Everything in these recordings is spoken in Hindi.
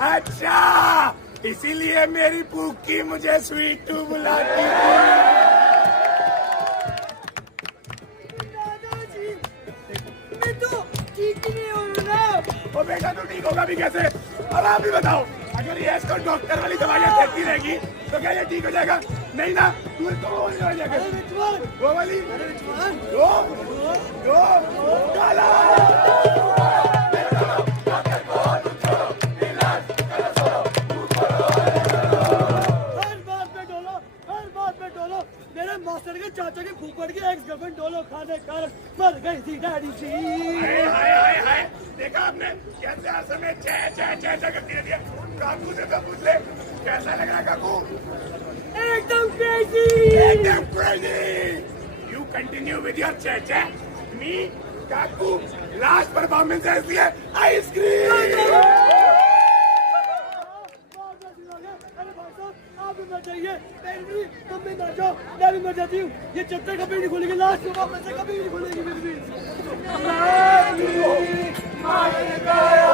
अच्छा, इसीलिए मेरी भूखी मुझे स्वीट टू बुलाती है। मैं तो ठीक नहीं हो रहा। ओ बेटा तू ठीक होगा भी कैसे? अब आप ही बताओ, अगर ये इसको डॉक्टर वाली दवाइयाँ देती रहेगी तो क्या ये ठीक हो जाएगा? नहीं ना, तू इसको वो वाली दवाई देगा। वो वाली मास्टर के चाचा की फूफड़ की एक्स गर्लफ्रेंड डोलो खाने कारण मर गई थी डैडी जी। हाय देखा आपने कैसे हर समय चे करती रहती है। काकू से तो पूछ ले कैसा लग रहा काकू? एकदम क्रेजी। एकदम crazy. You continue with your चे मी काकू लास्ट परफॉर्मेंस ऐसी है आइसक्रीम। मर जाइए, तुम भी मर जाओ, मैं भी मर जाती हूँ। ये चप्पल कभी नहीं खुलेगी, लास्ट में वापस से कभी नहीं खुलेगी मेरी भी। मर गया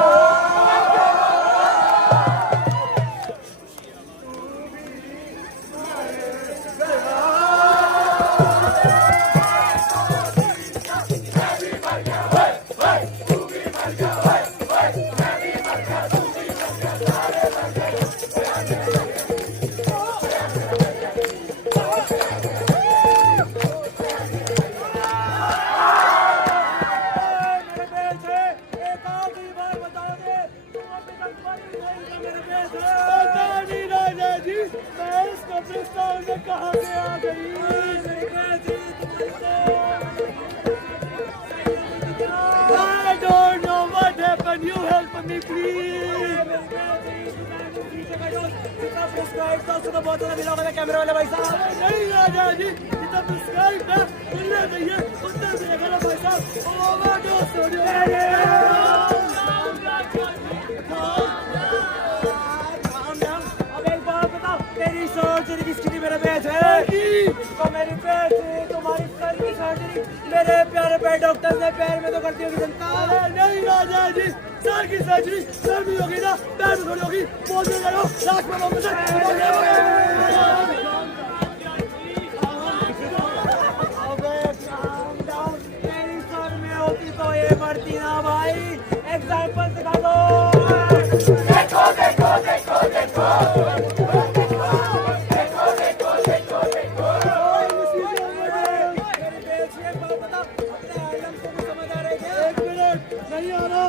कहाँ से आ गई? I don't know what happened. You help me, please. बहुत ज़्यादा मिला होगा कैमरे वाले भाई साहब। नहीं राजा जी, इतना प्रिस्क्राइब है, मिलना चाहिए, उतना मिलेगा ना भाई साहब। ओवरडोज हो गया। मेरी सर्जरी किसकी थी? मेरे पेट है तो मेरी पेट तुम्हारी सर की सर्जरी मेरे प्यारे पेट डॉक्टर ने पैर में तो कर दी होगी जनता। नहीं राजा जी, सर की सर्जरी सर भी होगी ना, पैर में थोड़ी होगी। बोल दे रहे हो लास्ट में मेरी सर में होती तो ये मरती ना भाई। एग्जाम्पल दिखा दो। देखो देखो देखो देखो नहीं आ रहा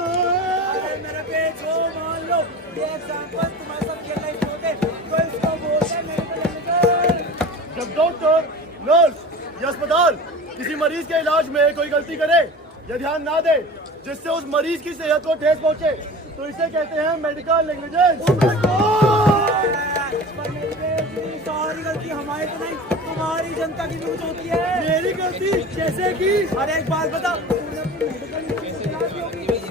है मेरे पेट को। मान लो ये एग्जांपल तुम्हारे साथ रियल लाइफ होते तो इसको बोलते हैं मेरे को। जब डॉक्टर, नर्स या अस्पताल किसी मरीज के इलाज में कोई गलती करे या ध्यान ना दे जिससे उस मरीज की सेहत को ठेस पहुंचे तो इसे कहते हैं मेडिकल नेग्लिजेंस। सारी गलती हमारी तो नहीं, तुम्हारी जनता की न्यूज होती है। मेरी गलती जैसे कि अरे एक बात बता,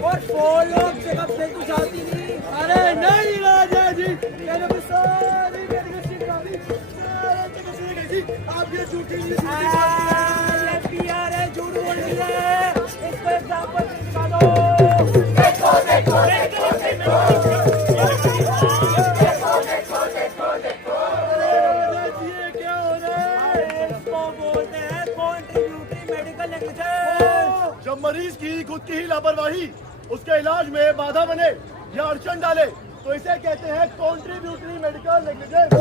और 4 लोग चेकअप से तू जाती नहीं। अरे नहीं राजा जी, मैंने भी सारी मेडिकल सीट डाली, आप ये झूठी न्यूज़ झूठ बोल रही है। इसको एग्जाम्पल दिखा दो। देखो देखो देखो देखो क्या हो रहा है? इसको बोलते हैं कॉन्ट्रीब्यूटरी मेडिकल नेग्लिजेंस। जब मरीज की खुद की ही लापरवाही उसके इलाज में बाधा बने या अड़चन डाले तो इसे कहते हैं कॉन्ट्रीब्यूटरी मेडिकल नेग्लिजेंस।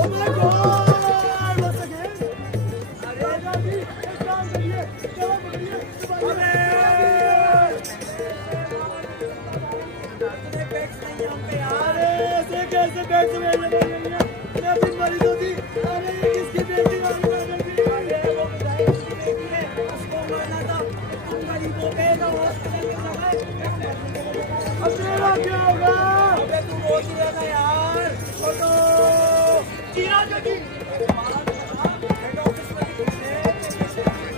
कैसे बैठ मैं अपनी मरीजों की किसकी बेटी उसको माना था गरीबों पे अब तेरा क्या होगा? अबे तू बोलती रहना यार। फोटो चीना जगी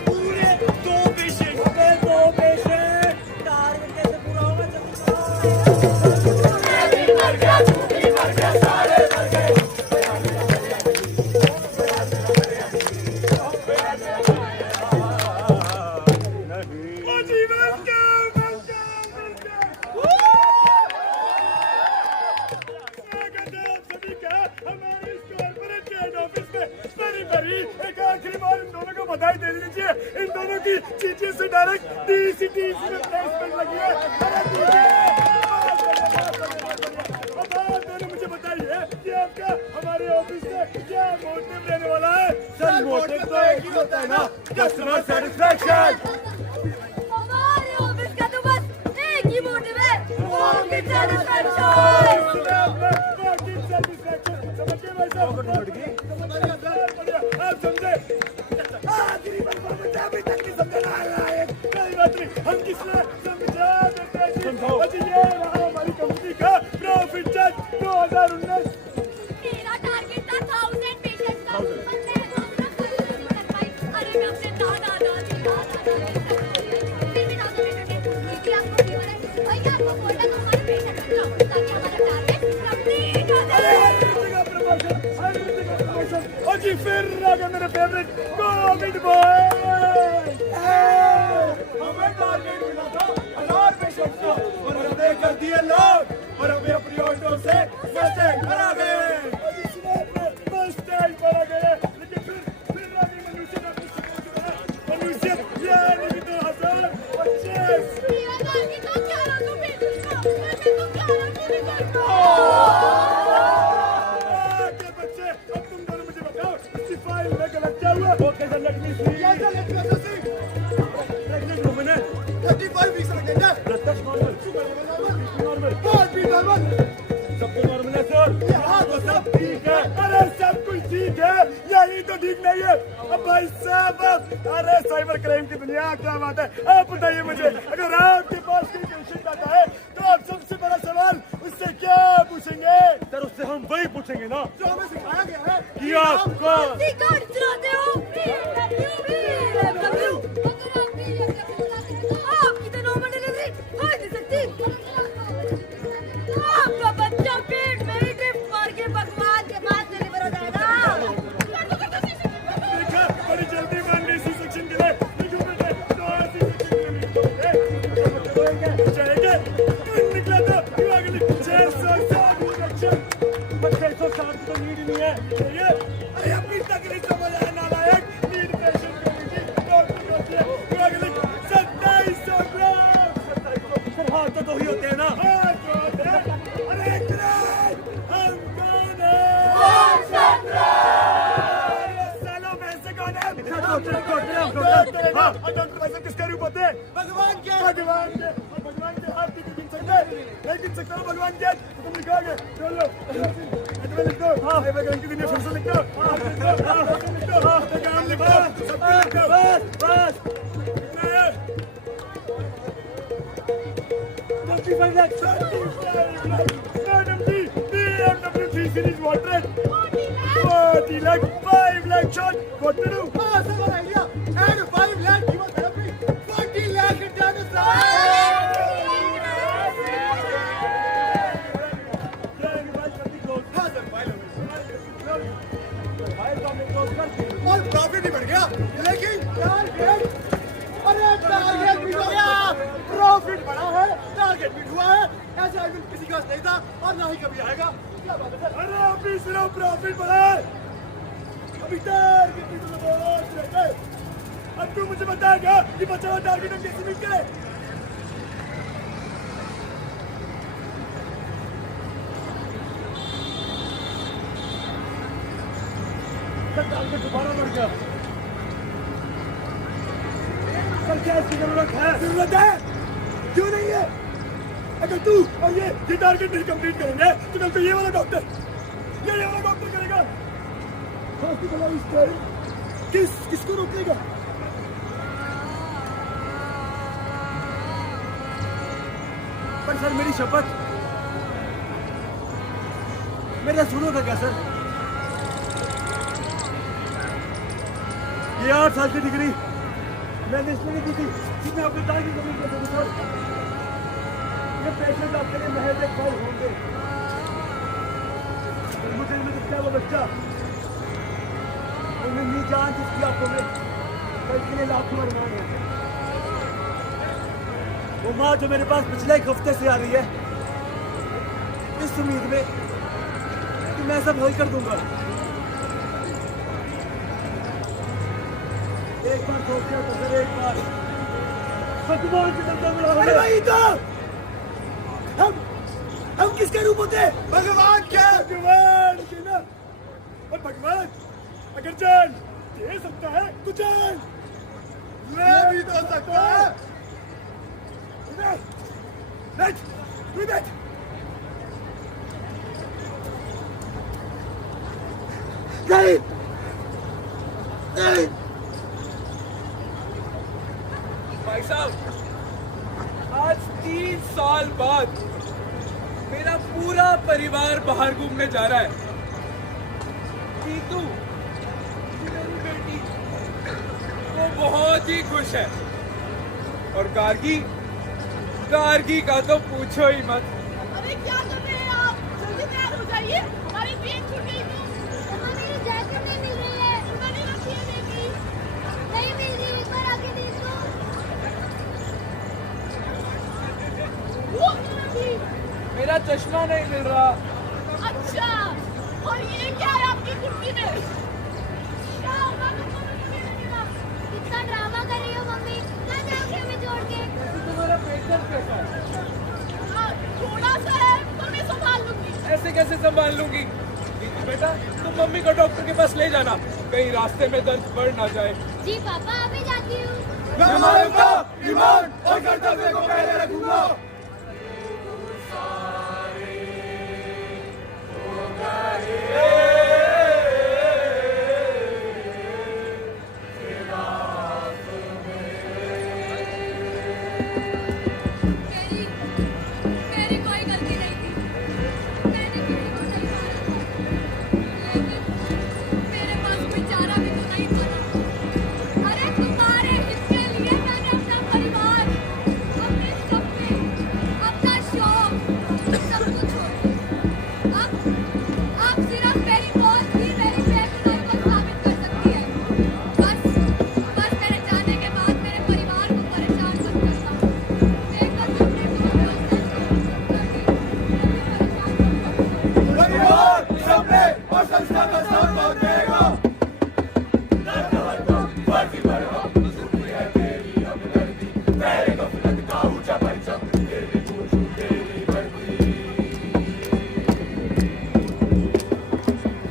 पूरे 2 पेशेंट। अबे 2 पेशेंट टारगेट कैसे पूरा होगा? एक आखिरी बार इन दोनों को बधाई दे दीजिए। इन दोनों की चीची से डायरेक्ट DCT में प्लेसमेंट लगी है। दोनों मुझे बताइए कि आपका हमारे ऑफिस से क्या मोटिव रहने वाला है? सर मोटिव तो एक ही होता है ना, कस्टमर सेटिस्फैक्शन। हमारे ऑफिस का तो बस एक ही मोटिव है, मार्केट सेटिस्फैक्शन। समझिए भाई साहब, आप समझे? आखिरी बार अभी तक नहीं समझा है। कोई बात नहीं, हम किसने समझा देते हैं। ये रहा हमारी कंपनी का प्रॉफिट चार्ट 2019। मेरा टारगेट था 1000 पेशेंट का, पर मैं तो अपना फल नहीं कर पाई। अरे मैं अपने दादा आपको भी हो रहा है भाई, आपको बोला हमारे पेशेंट को ताकि हमारा टारगेट कंप्लीट हो जाए। और जी फिर आ गया मेरे फेवरेट कोविड बॉय। हमें टारगेट मिला था 1000 पेशेंट का और हमने कर दिए लॉक और हमें अपनी ऑटो से मस्टैंग पर आ गए। मस्टैंग पर आ गए, लेकिन फिर आ गई मनुष्य यानी कि 2025। मेरा टारगेट था 1100 पेशेंट का, तुम क्या लड़की भी करते हो? के बच्चे, अब तुम दोनों मुझे बताओ, इसकी फाइल में गलत क्या हुआ? वो कैसा लड़की थी? कैसा लड़का था सी? प्रेग्नेंट वुमन है। 35 वीक्स प्रेग्नेंट है। Blood test normal, normal, heart beat normal. सब कुछ नॉर्मल है सर। हाँ तो सब ठीक है। अरे सब कुछ ठीक है, यही तो ठीक नहीं है। अब भाई साहब, अरे साइबर क्राइम की दुनिया, क्या बात है। आप बताइए मुझे, अगर आपके पास कोई पेशेंट आता है तो आप सबसे बड़ा सवाल उससे क्या पूछेंगे? सर उससे हम वही पूछेंगे ना जो हमें सिखाया गया है कि आपको कार चलाते हो? BMW। अगर आप BMW चलाते हो तो आपकी तो नॉर्मल डिलीवरी हो नहीं सकती। आपका बच्चा पेट में ही ड्रिफ्ट मार के भगवान के पास डिलीवर हो जाएगा। देखा, बड़ी जल्दी मान गई सी सेक्शन के लिए। देखो बेटे, तो सी सेक्शन के लिए जाएंगे। निकला तो क्यों आगे 660 इंजेक्शन, बस 660 तो नीड ही नहीं है। ये अरे अभी तक नहीं समझ आया नालायक। नीड पेशेंट को लीजिए, डॉक्टर को दिए, क्यों आगे 2700 ग्राम। सर हाथ तो ही होते हैं ना। हाथ तो होते हैं। अरे ग्रेट, हम कौन है? सालों में से कौन है? डॉक्टर किसका रूप होते हैं? भगवान के भगवान के। भगवान के हाथ की गिन सकते हैं? नहीं गिन सकता ना भगवान के। तो तुम लिखोगे, चलो एडमिट लिख दो। हाँ, भगवान की दुनिया फिर से लिख दो। हाँ, लिख दो। हाँ, लिख दो। हाँ, काम लिख दो। सब कुछ लिख दो। बस, बस। 35 lakh. Madam D, BMW 3 Series Water. 40 lakh, 5 lakh shot. What to do? हाँ सब idea and 5 lakh chemotherapy 40 lakh internet और प्रॉफिट भी बढ़ गया लेकिन टारगेट भी हो गया प्रॉफिट बढ़ा है टारगेट भी हुआ है ऐसा आइटम किसी के पास नहीं था और ना ही कभी आएगा क्या बात है सर अरे अभी सिर्फ प्रॉफिट बढ़ा है। अभी टारगेट भी तो बहुत रहता है। अब तू मुझे बताएगा कि बचा हुआ टारगेट हम कैसे मिलते हैं? टारगेट दोबारा बढ़ गया। सर क्या इसकी जरूरत है? जरूरत है? क्यों नहीं है? अगर तू और ये टारगेट नहीं कंप्लीट करेंगे तो कल तो ये वाला डॉक्टर करेगा। हॉस्पिटलाइज कर किसको रोकेगा? पर सर मेरी शपथ, मेरा सुनोगा क्या सर? ये 8 साल की डिग्री मैंने इसलिए दी थी कि मैं अपने टारगेट कंप्लीट कर सकूं सर। ये पेशेंट आपके लिए महज एक फल होंगे। मुझे इनमें दिखता है वो बच्चा, उन्हें नहीं जान जिसकी आपको मैं कल के लिए लाखों अरमान है। वो माँ जो मेरे पास पिछले एक हफ्ते से आ रही है इस उम्मीद में कि मैं सब हल कर दूंगा। एक बार सोचा तो सर, एक बार भगवान की तरफ मिला। अरे भाई तो हम किसके रूप होते हैं? भगवान के। भगवान के ना। और भगवान अगर जान दे सकता है तो जान ले भी तो सकता है। Let's do that. नहीं नहीं भाई साहब, आज 3 साल बाद मेरा पूरा परिवार बाहर घूमने जा रहा है। टीटू, मेरी बेटी, वो बहुत ही खुश है। और गार्गी का तो पूछो ही मत। अबे क्या कर रहे हैं आप? जल्दी तैयार हो जाइए, हमारी ट्रेन छूट गई थी। हमें मेरी जैकेट नहीं मिल रही है। मैंने रखी है बेटी, नहीं मिल रही। एक बार आके देखो। वो क्यों रखी? मेरा चश्मा नहीं मिल रहा। अच्छा, और ये क्या है आपकी कुर्सी में? क्या होगा तुमको मुझे नहीं मिला? कितना ड्रामा कर रही हो मम्मी? ना जाओगे हमें छोड़ के। तुम्हारा पेशेंट कैसा है? कैसे संभाल लूंगी? दीदी बेटा, तुम मम्मी को डॉक्टर के पास ले जाना, कहीं रास्ते में दर्द बढ़ ना जाए। जी पापा, अभी जाती हूँ। मैं मानव का ईमान और कर्तव्य को पहले रखूंगा। मेरी कोई गलती नहीं थी। मैंने किसी को नहीं मारा था। लेकिन मेरे पास कोई चारा भी तो नहीं था ना। अरे तुम्हारे हित के लिए मैंने अपना परिवार, अपने सपने, अपना शौक सब कुछ छोड़ दिया। अब सिर्फ मेरी मौत ही मेरी बेगुनाही को साबित कर सकती है। बस मेरे जाने के बाद मेरे परिवार को परेशान मत करना। एक बार अपने परिवार, सपने और संस्था का साथ बहुत देगा। मेरे गफलत का ऊंचा परचम, तेरे को तेरी वर्दी।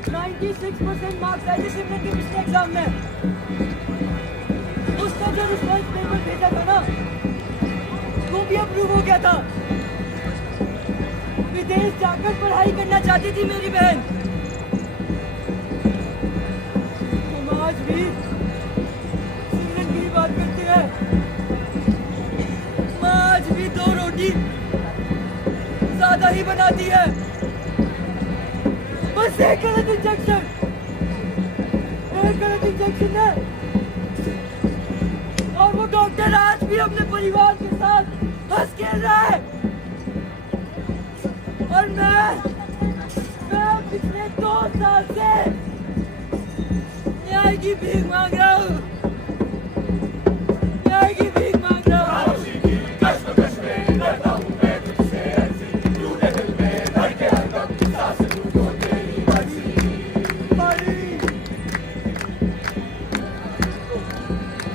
96% मार्क्स आए थे सिमरन के पिछले एग्जाम में। उसने जो रिसर्च पेपर भेजा था ना, वो भी अप्रूव हो गया था। विदेश जाकर पढ़ाई करना चाहती थी मेरी बहन। तुम आज भी सिमरन की ही बात करते हैं। माँ आज भी 2 रोटी ज्यादा ही बनाती है। बस एक गलत इंजेक्शन है और वो डॉक्टर आज भी अपने परिवार के साथ हंस खेल रहा है। और मैं पिछले 2 साल से न्याय की भीख मांग रहा हूँ। न्याय की भीख मांग रहा हूँ। कश्मकश में डरता हूँ मैं तुझसे ऐसी, तूने दिल में धर के हरदम सांस लूं तो तेरी मर्जी।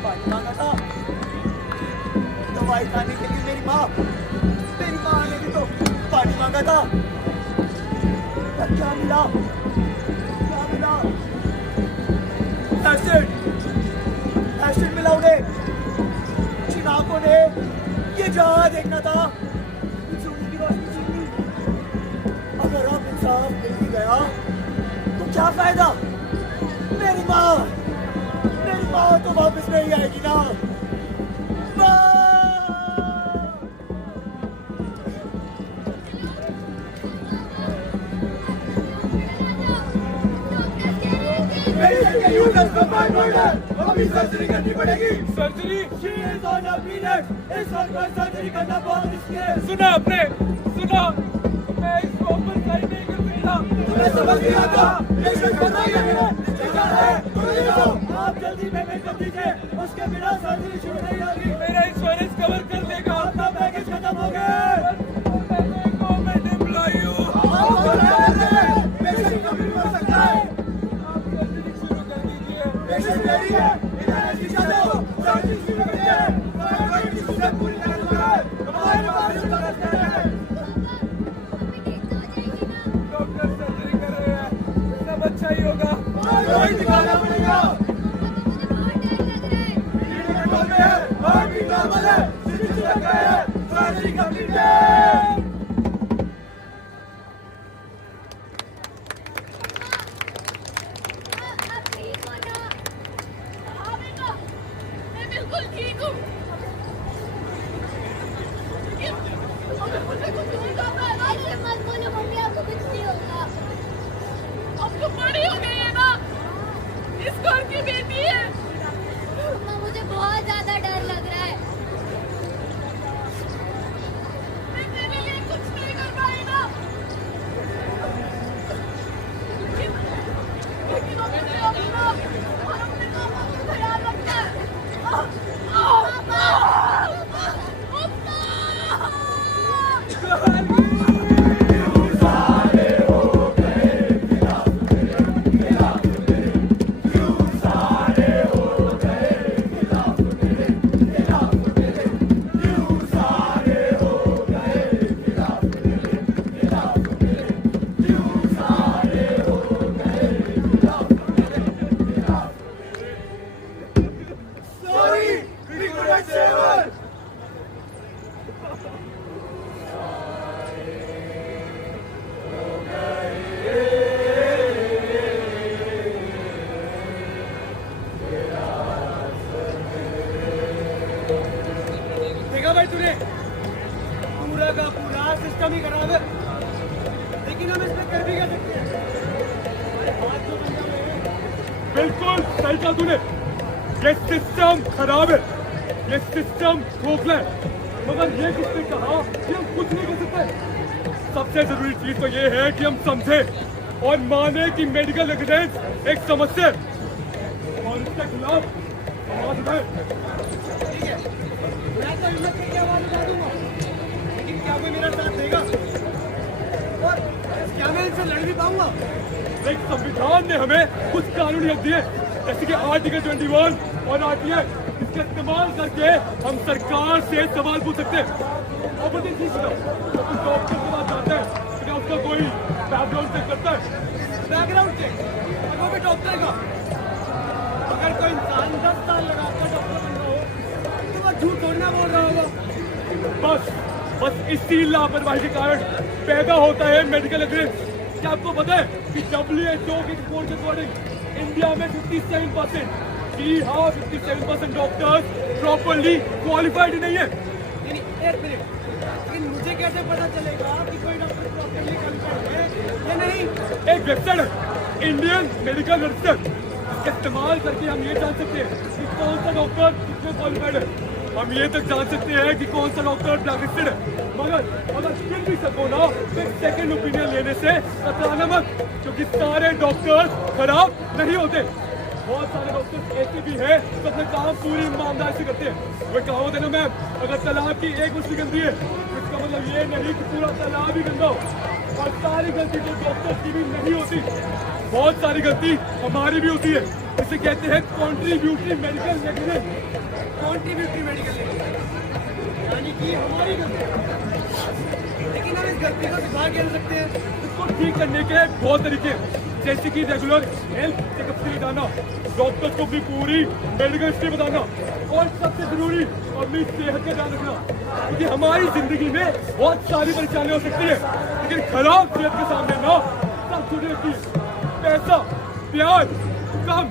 पानी मांगा था दवाई खाने के लिए। मेरी माँ ने भी तो पानी मांगा था। पर क्या मिला? एसिड मिला उन्हें। चिनाकों ने ये जहाँ देखना था, सोने की रोशनी छीन ली। अगर अब इंसाफ मिल भी गया तो क्या फायदा? मेरी माँ तो वापस नहीं आएगी ना। अभी सर्जरी करनी पड़ेगी। सर्जरी? इस वक्त पर सर्जरी करना बहुत रिस्की है। सुना आपने? सुना? मैं इस ऊपर साइड नहीं कर सकता। तुम्हें समझ नहीं आता? पेशेंट बताइए आप जल्दी पेमेंट कर दीजिए, उसके बिना सर्जरी शुरू नहीं होगी। मेरा इंश्योरेंस कवर कर देगा। आपका पैकेज खत्म हो गया। मैं गवर्नमेंट एम्प्लॉई हूँ। पेशेंट कभी भी मर सकता है। आप सर्जरी शुरू कर दीजिए। पेशेंट रेडी है, इधर एनेस्थीसिया दो, सर्जरी शुरू करिए। कोई किसी से पूरी तरह से हमारे पास करते हैं। डॉक्टर सर्जरी कर रहे हैं, सब अच्छा ही होगा। कोई दिखाना पड़ेगा। कंट्रोल में है, हार्ट बीट नॉर्मल है, सिस्टम लग गया है, सर्जरी कंप्लीट है। अब ठीक हो ना? हाँ बेटा, मैं बिल्कुल ठीक हूँ। मुझे कुछ नहीं होगा। ऐसे मत बोलो मम्मी, आपको कुछ नहीं होगा। अब तो बड़ी हो गई है ना, इस घर की बेटी है। मुझे बहुत ज्यादा डर लग रहा है। सिस्टम ही खराब है, लेकिन हम इसमें कर भी क्या सकते हैं? बिल्कुल सही कहा तूने, ये सिस्टम खराब है, ये सिस्टम खोखला है, मगर ये किसने कहा कि हम कुछ नहीं कर सकते? सबसे जरूरी चीज तो ये है कि हम समझे और माने कि मेडिकल एविडेंस एक समस्या है और इसके खिलाफ आवाज उठाए। ठीक है, मैं तो हिम्मत करके आवाज उठा दूंगा, लेकिन क्या कोई मेरा साथ देगा? और क्या मैं इनसे लड़ भी पाऊंगा? एक संविधान ने हमें कुछ कानून हक दिए, जैसे कि आर्टिकल 21 और आरटीआई, इसका इस्तेमाल करके हम सरकार से सवाल पूछ सकते हैं। और मुझे चीज बताओ, जब तुम डॉक्टर के पास जाते हैं तो क्या उसका कोई बैकग्राउंड चेक करता है? बैकग्राउंड चेक, और वो भी डॉक्टर का। अगर कोई इंसान 10 साल लगाकर डॉक्टर बन रहा हो तो वो झूठ थोड़ी ना बोल रहा होगा। बस इसी लापरवाही के कारण पैदा होता है मेडिकल एविडेंस। क्या आपको पता है कि WHO की रिपोर्ट के अकॉर्डिंग इंडिया में 57%, जी हाँ 57% डॉक्टर्स प्रॉपरली क्वालिफाइड नहीं है। यानी एक मिनट, लेकिन मुझे कैसे पता चलेगा कि कोई डॉक्टर प्रॉपरली क्वालिफाइड है या नहीं? एक वेबसाइट है इंडियन मेडिकल रजिस्टर, इसका इस्तेमाल करके हम ये जान सकते हैं कि कौन सा डॉक्टर कितने क्वालिफाइड है। हम ये तक जान सकते हैं कि कौन सा डॉक्टर ब्लैकलिस्टेड है, मगर अगर फिर भी सको ना तो सेकंड ओपिनियन लेने से कतराना मत, क्योंकि सारे डॉक्टर्स खराब नहीं होते। बहुत सारे डॉक्टर ऐसे भी हैं जो अपने काम पूरी ईमानदारी से करते हैं। वो कहावत है ना मैम, अगर तालाब की एक मछली गंदी है तो इसका मतलब ये नहीं कि पूरा तालाब ही गंदा हो। और सारी गलती तो डॉक्टर की भी नहीं होती, बहुत सारी गलती हमारी भी होती है। इसे कहते हैं contributory medical negligence. Contributory medical यानी कि हमारी गलती, लेकिन हम इस गलती को सुधार कैसे सकते हैं? इसको ठीक करने के बहुत तरीके हैं, जैसे कि रेगुलर हेल्थ चेकअप के लिए जाना, डॉक्टर को भी पूरी मेडिकल हिस्ट्री बताना, और सबसे जरूरी अपनी सेहत का ध्यान रखना, क्योंकि हमारी जिंदगी में बहुत सारी परेशानियां हो सकती है, लेकिन खराब सेहत के सामने ना सब छूट रहती है। पैसा, प्यार, कम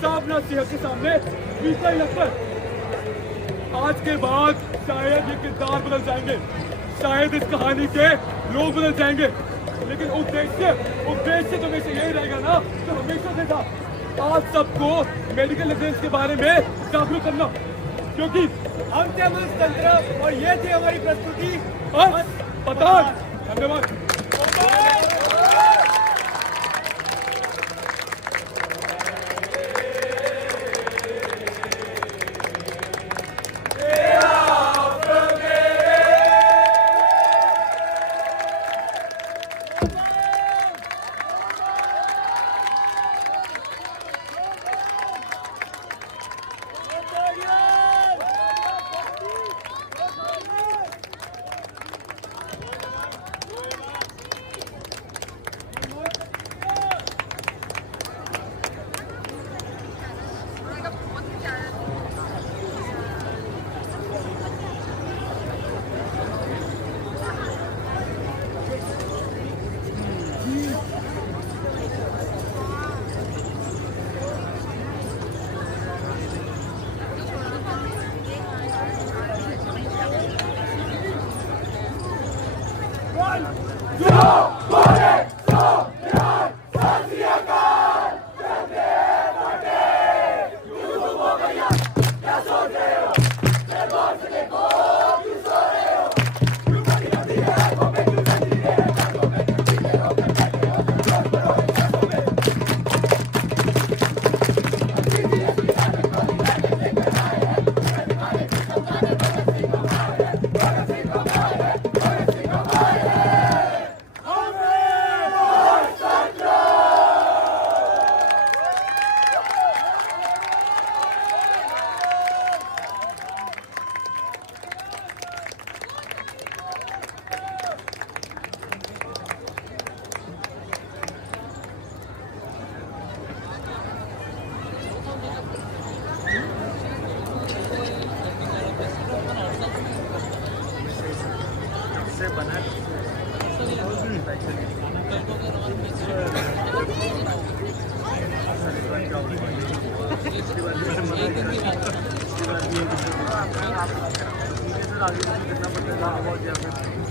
सब अपना सेहत के सामने पीछा ही लगता है। आज के बाद शायद ये किरदार बदल जाएंगे, शायद इस कहानी के लोग बदल जाएंगे, लेकिन उद्देश्य तो हमेशा यही रहेगा ना तो हमेशा से था, आज सबको मेडिकल एविडेंस के बारे में जागरूक करना, क्योंकि हम थे मनस्तंत्र और ये थी हमारी प्रस्तुति पताल। धन्यवाद।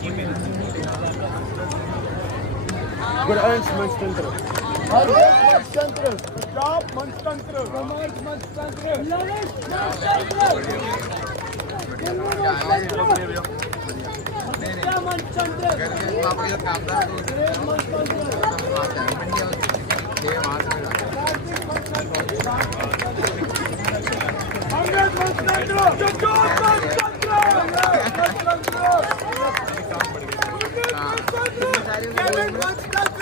कितना ग्रैंड मंचतंत्र मंचतंत्र पंजाब मंचतंत्र कमर्स मंचतंत्र ललित मंचतंत्र कांग्रेस मंचतंत्र जगदोर मंचतंत्र कैबिनेट मंचतंत्र